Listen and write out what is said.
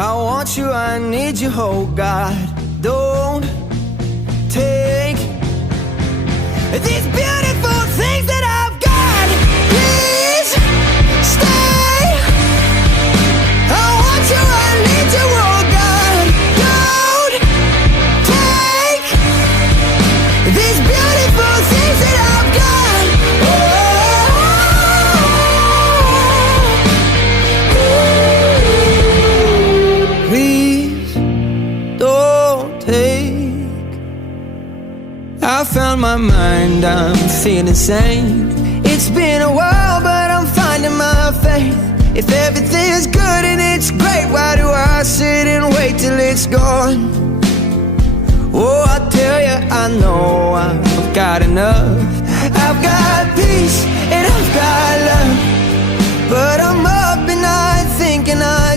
I want you, I need you, oh God. Don't take these beautiful things that I've got. Please stay. I want you, I need you, oh God. Don't take these beautiful things that I've got. Please don't take. I found my mind, I'm feeling sane. It's been a while, but I'm finding my faith. If everything's good and it's great, why do I sit and wait till it's gone? Oh, I tell you, I know I've got enough. I've got peace and I've got love, but I'm up and I thinking I